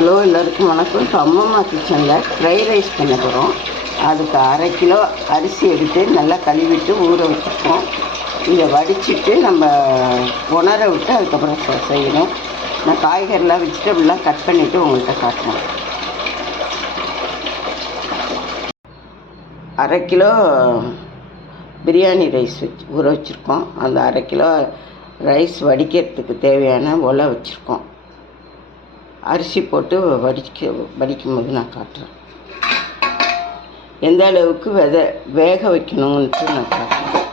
Hello, எல்லோருக்கும் வணக்கம். இப்போ அம்மம்மா கிச்சனில் ஃப்ரைட் ரைஸ் பண்ண போகிறோம். அதுக்கு 1/2 கிலோ அரிசி எடுத்து நல்லா கழுவிட்டு ஊற வச்சுருக்கோம். இதை வடிச்சிட்டு நம்ம உணர விட்டு அதுக்கப்புறம் செய்யணும். நான் காய்கறிலாம் வெஜிடபிள்லாம் கட் பண்ணிவிட்டு உங்கள்கிட்ட காட்டுறேன். 1/2 கிலோ பிரியாணி ரைஸ் ஊற வச்சுருக்கோம். அந்த 1/2 கிலோ ரைஸ் வடிக்கிறதுக்கு தேவையான ஒலை வச்சுருக்கோம். அரிசி போட்டு வடிக்கும்போது நான் காட்டுறேன். எந்த அளவுக்கு வேக வைக்கணும்ன்ட்டு நான் காட்டுறேன்.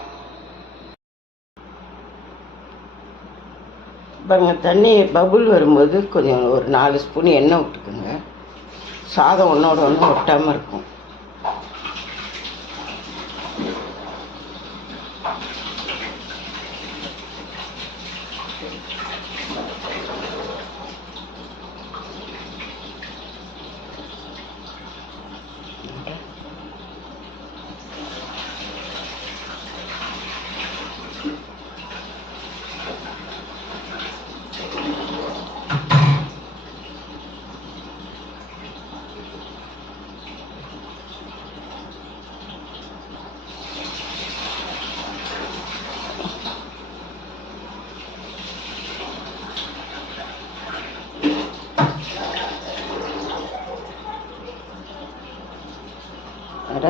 பாருங்க, தண்ணி பபுள் வரும்போது கொஞ்சம் ஒரு 4 ஸ்பூன் எண்ணெய் விட்டுக்குங்க. சாதம் ஒன்றோட ஒன்று ஒட்டாமல் இருக்கும். அட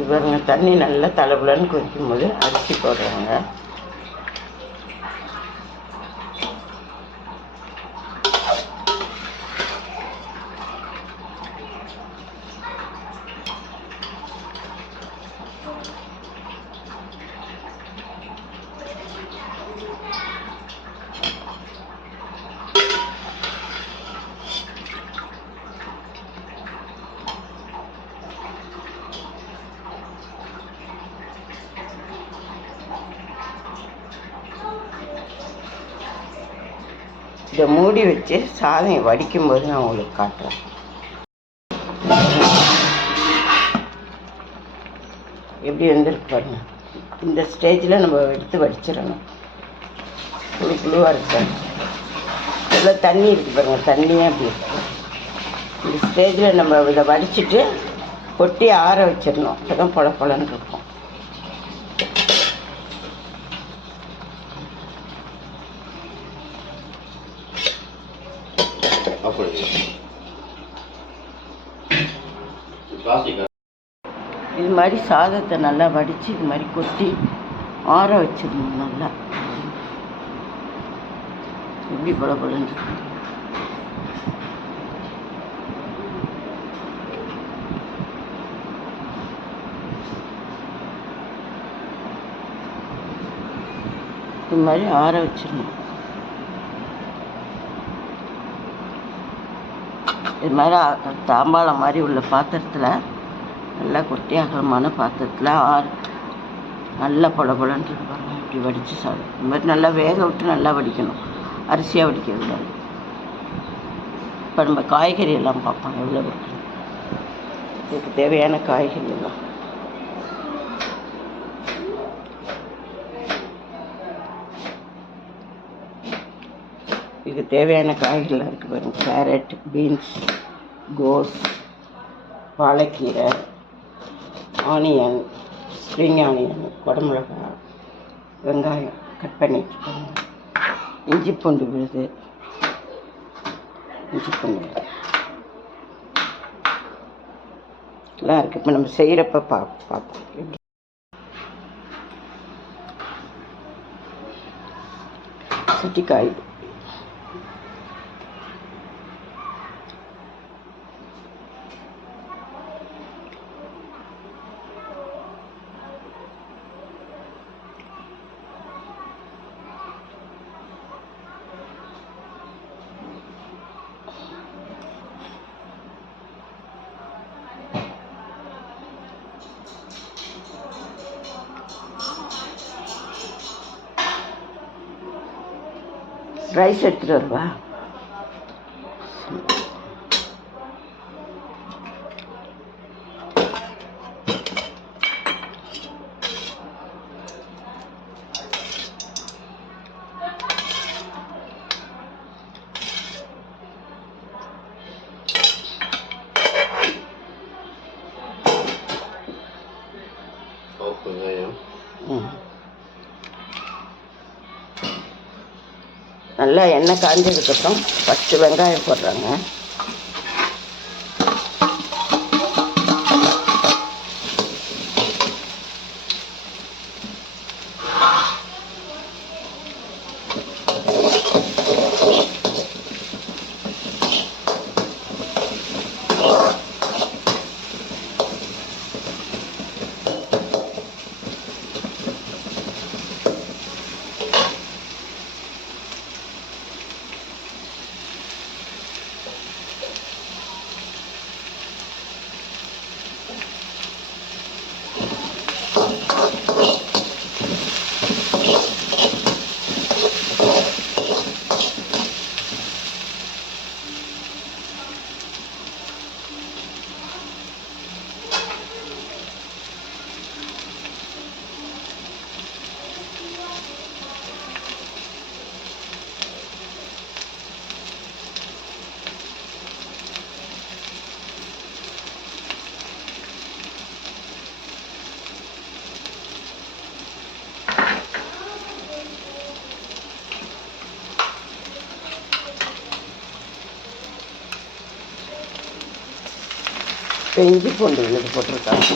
இவங்க தண்ணி நல்லா தளபுலன்னு கொதிக்கும் போது அரிசி போடுறாங்க. இதை மூடி வச்சு சாதம் வடிக்கும்போது நான் உங்களுக்கு காட்டுறேன். எப்படி வந்துருக்கு பாருங்க. இந்த ஸ்டேஜில் நம்ம எடுத்து வடிச்சிடணும். புழுவாக இருக்காது. இதில் தண்ணி இருக்குது பாருங்கள், தண்ணியே அப்படி இருக்கு. இந்த ஸ்டேஜில் நம்ம இதை வடிச்சிட்டு கொட்டி ஆற வச்சிடணும். அப்போ தான் பொலன்னு இருக்கும். இது மாதிரி சாதத்தை நல்லா வடித்து இது மாதிரி கொட்டி ஆற வச்சிடணும். நல்லா எப்படி பொலன்னு இது மாதிரி ஆற வச்சிடணும். இது மாதிரி தாம்பாளம் மாதிரி உள்ள பாத்திரத்தில் நல்லா கொட்டி அகலமான பாத்திரத்தில் நல்லா பொலன்னு இருப்பாங்க. இப்படி வடித்து சாதம் இது மாதிரி நல்லா வேக விட்டு நல்லா வடிக்கணும். அரிசியாக வடிக்க கூடாது. இப்போ நம்ம காய்கறி எல்லாம் பார்ப்போம் எவ்வளோ இருக்குது. இதுக்கு தேவையான காய்கறி எல்லாம் இதுக்கு தேவையான காய்கறிலாம் இருக்குது பாருங்கள். கேரட், பீன்ஸ், கோஸ், வாழைக்கீரை, ஆனியன், ஸ்ப்ரிங் ஆனியன், குடமிளகாய், வெங்காயம் கட் பண்ணி வச்சுக்கோங்க. இஞ்சி பூண்டு விழுது, எல்லாம் இருக்குது. இப்போ நம்ம செய்கிறப்ப பார்ப்போம். சட்டிக்காய், ரைஸ் எடுத்துகிட்டு வருவா. நல்லா எண்ணெய் காஞ்சதுக்கப்புறம் ஃபஸ்ட்டு வெங்காயம் போடுறாங்க. இஞ்சி பூண்டு விழுது போட்டிருக்காங்க.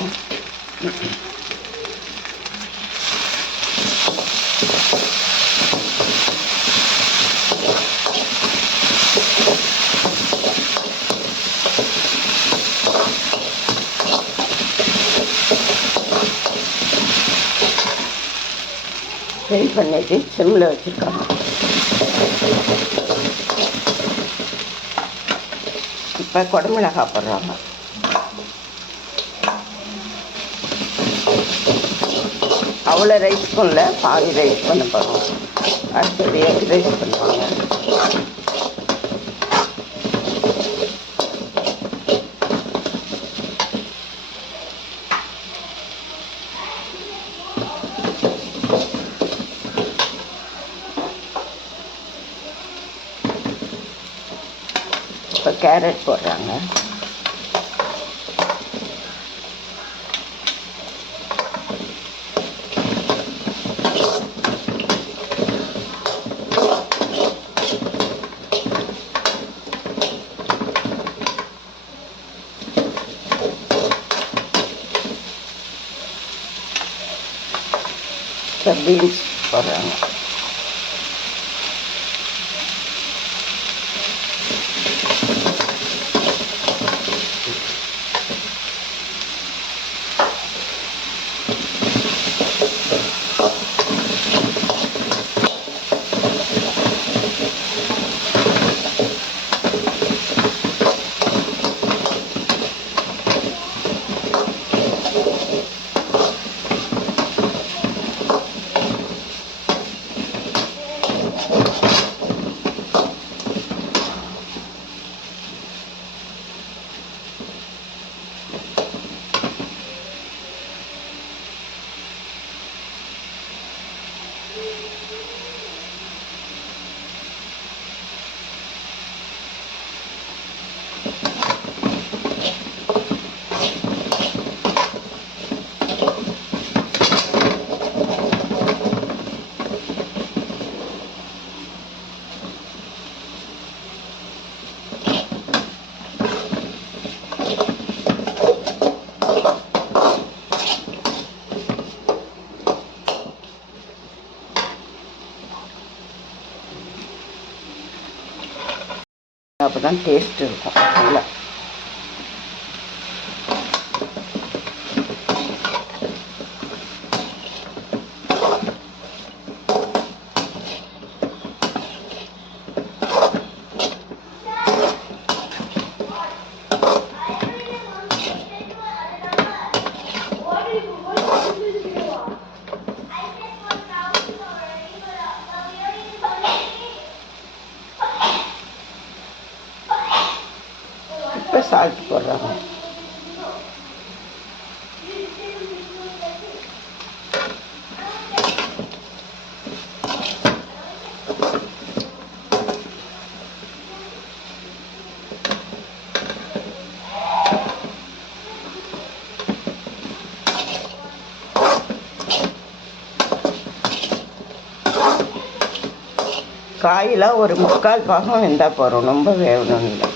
ஃப்ரை பண்ணிட்டு சிம்மில் வச்சுருக்காங்க. இப்போ குடமிளகாய் போடுறாங்க. அவ்வளோ ரைஸ்க்கும் இல்லை, பாதி ரைஸ் பண்ண போகிறோம். அடுத்தது எக் ரைஸ் பண்ணுவாங்க. இப்போ கேரட் போடுறாங்க. பீன்ஸ் போடுறாங்க. அப்போ தான் டேஸ்ட் இருக்கும் நல்லா. இப்போ சால்ட் போடுறாங்க. காயெல்லாம் ஒரு 3/4 பாகம் வெந்தால் போகிறோம், ரொம்ப வேகணும் இல்லை.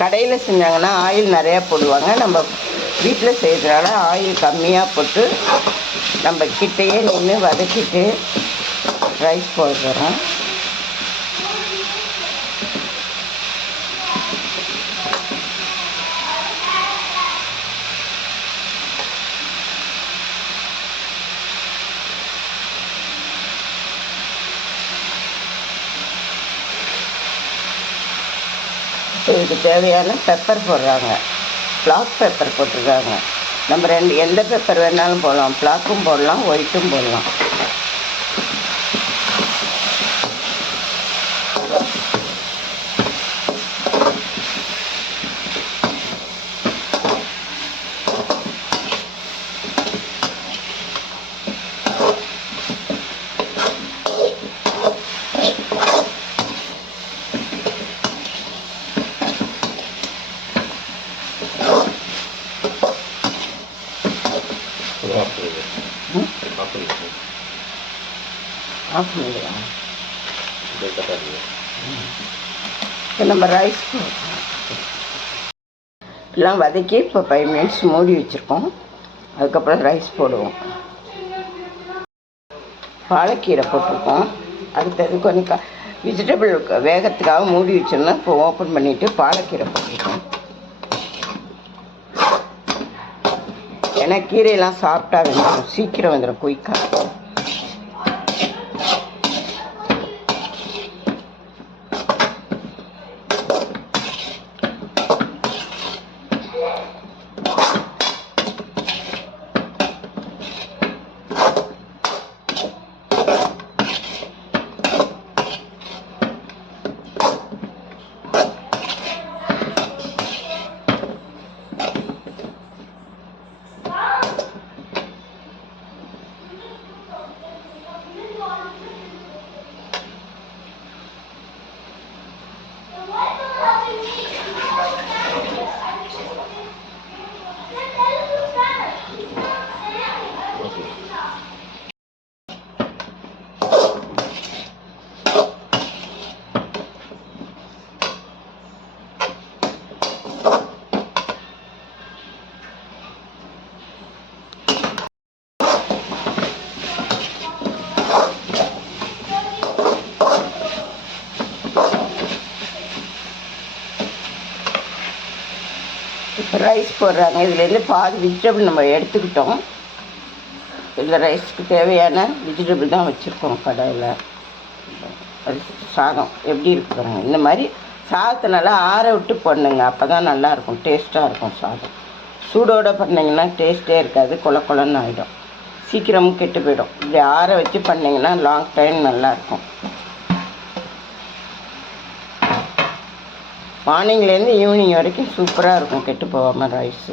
கடையில் செஞ்சாங்கன்னா ஆயில் நிறையா போடுவாங்க. நம்ம வீட்டில் செய்கிறதுனால ஆயில் கம்மியாக போட்டு நம்ம கிட்டேயே நின்று வதக்கிட்டு ரைஸ் போடுறோம். இதுக்கு தேவையான பெப்பர் போடுறாங்க. பிளாக் பெப்பர் போட்டிருக்காங்க. நம்ம எந்த பெப்பர் வேணாலும் போடலாம். பிளாக்கும் போடலாம், ஒயிட்டும் போடலாம். ஆஃப் பண்ணிடலாம். இப்போ நம்ம ரைஸ் எல்லாம் வதக்கி இப்போ 5 மினிட்ஸ் மூடி வச்சுருக்கோம். அதுக்கப்புறம் ரைஸ் போடுவோம். பாலக்கீரை போட்டிருக்கோம். அடுத்தது கொஞ்சம் வெஜிடபிள் வேகத்துக்காக மூடி வச்சோம்னா இப்போ ஓப்பன் பண்ணிவிட்டு பாலக்கீரை போட்டிருக்கோம். ஏன்னா கீரையெல்லாம் சாப்பிட்டா வந்துடும், சீக்கிரம் வந்துடும் குயிக்காக. ரைஸ் போடுறாங்க. இதுலேருந்து பாதி வெஜிடபிள் நம்ம எடுத்துக்கிட்டோம். இதில் ரைஸ்க்கு தேவையான வெஜிடபிள் தான் வச்சுருக்கோம் கடாயில். அது சாதம் எப்படி இருக்கு பாருங்கள். இந்த மாதிரி சாதத்தை நல்லா ஆற விட்டு பண்ணுங்க, அப்போ தான் நல்லாயிருக்கும், டேஸ்ட்டாக இருக்கும் சாதம். சூடோடு பண்ணிங்கன்னா டேஸ்ட்டே இருக்காது, கொல கொலன்னு ஆகிடும், சீக்கிரமும் கெட்டு போயிடும். இப்படி ஆற வச்சு பண்ணிங்கன்னா லாங் டைம் நல்லாயிருக்கும். மார்னிங்லேருந்து ஈவினிங் வரைக்கும் சூப்பராக இருக்கும், கெட்டு போகாமல் ரைஸு.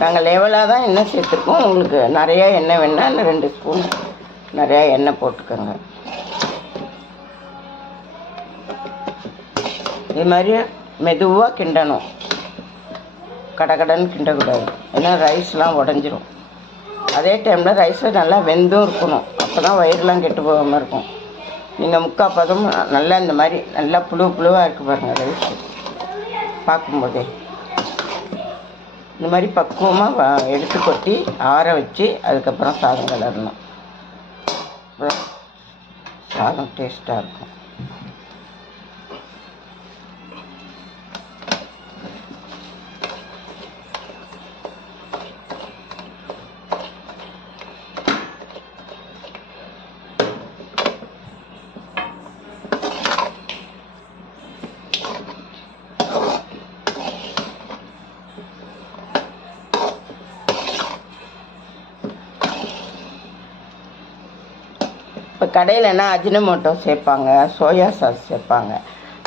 நாங்கள் லெவலாக தான் எண்ணெய் சேர்த்துருக்கோம். உங்களுக்கு நிறையா எண்ணெய் வேணால் இல்லை 2 ஸ்பூன் நிறையா எண்ணெய் போட்டுக்கோங்க. இது மாதிரி மெதுவாக கிண்டணும், கடகடன்னு கிண்டக்கூடாது, ஏன்னா ரைஸ்லாம் உடஞ்சிரும். அதே டைமில் ரைஸை நல்லா வெந்தும் இருக்கணும், அப்போ தான் வயிறுலாம் கெட்டு போகாமல் இருக்கும். நீங்கள் 3/4 பதம் நல்லா இந்த மாதிரி நல்லா புழுவாக இருக்குது பாருங்கள் ரைஸ் பார்க்கும்போதே. இந்த மாதிரி பக்குவமாக எடுத்து கொட்டி ஆற வச்சு அதுக்கப்புறம் சாதம் கிளறணும். சாதம் டேஸ்ட்டாக இருக்கும். இப்போ கடையிலனா அஜினமோட்டோ சேர்ப்பாங்க, சோயா சாஸ் சேர்ப்பாங்க.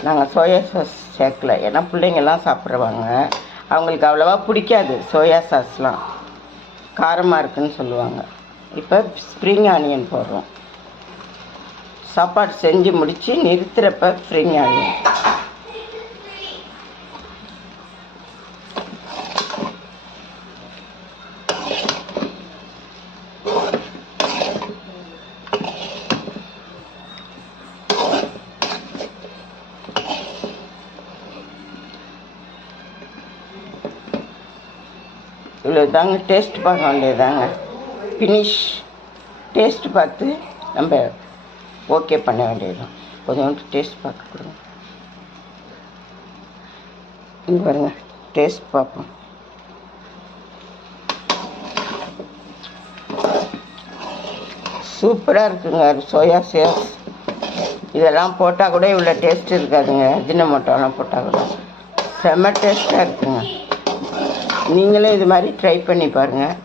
நாங்கள் சோயா சாஸ் சேர்க்கல, ஏன்னா பிள்ளைங்கள்லாம் சாப்பிட்ருவாங்க. அவங்களுக்கு அவ்வளோவா பிடிக்காது சோயா சாஸ்லாம், காரமாக இருக்குதுன்னு சொல்லுவாங்க. இப்போ ஸ்ப்ரிங் ஆனியன் போடுறோம். சாப்பாடு செஞ்சு முடித்து நிறுத்துகிறப்ப ஸ்ப்ரிங் ஆனியன். இவ்வளோ தாங்க, டேஸ்ட் பார்க்க வேண்டியதாங்க. ஃபினிஷ் டேஸ்ட் பார்த்து நம்ம ஓகே பண்ண வேண்டியதுதான். கொஞ்சோண்டு டேஸ்ட் பார்க்க கொடுங்க. இங்கே பாருங்க, டேஸ்ட் பார்ப்போம். சூப்பராக இருக்குங்க சோயா சாஸ். இதெல்லாம் போட்டால் கூட இவ்வளோ டேஸ்ட் இருக்காதுங்க, அஜினமோட்டோலாம் போட்டால் கூட செம்ம டேஸ்ட்டாக இருக்குங்க. நீங்களே இது மாதிரி ட்ரை பண்ணி பாருங்கள்.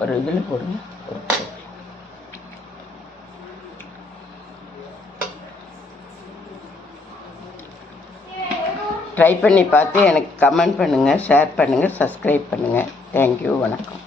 ஒரு இதில் போடுங்க. ட்ரை பண்ணி பார்த்து எனக்கு கமெண்ட் பண்ணுங்கள், ஷேர் பண்ணுங்கள், சப்ஸ்கிரைப் பண்ணுங்கள். தேங்க்யூ, வணக்கம்.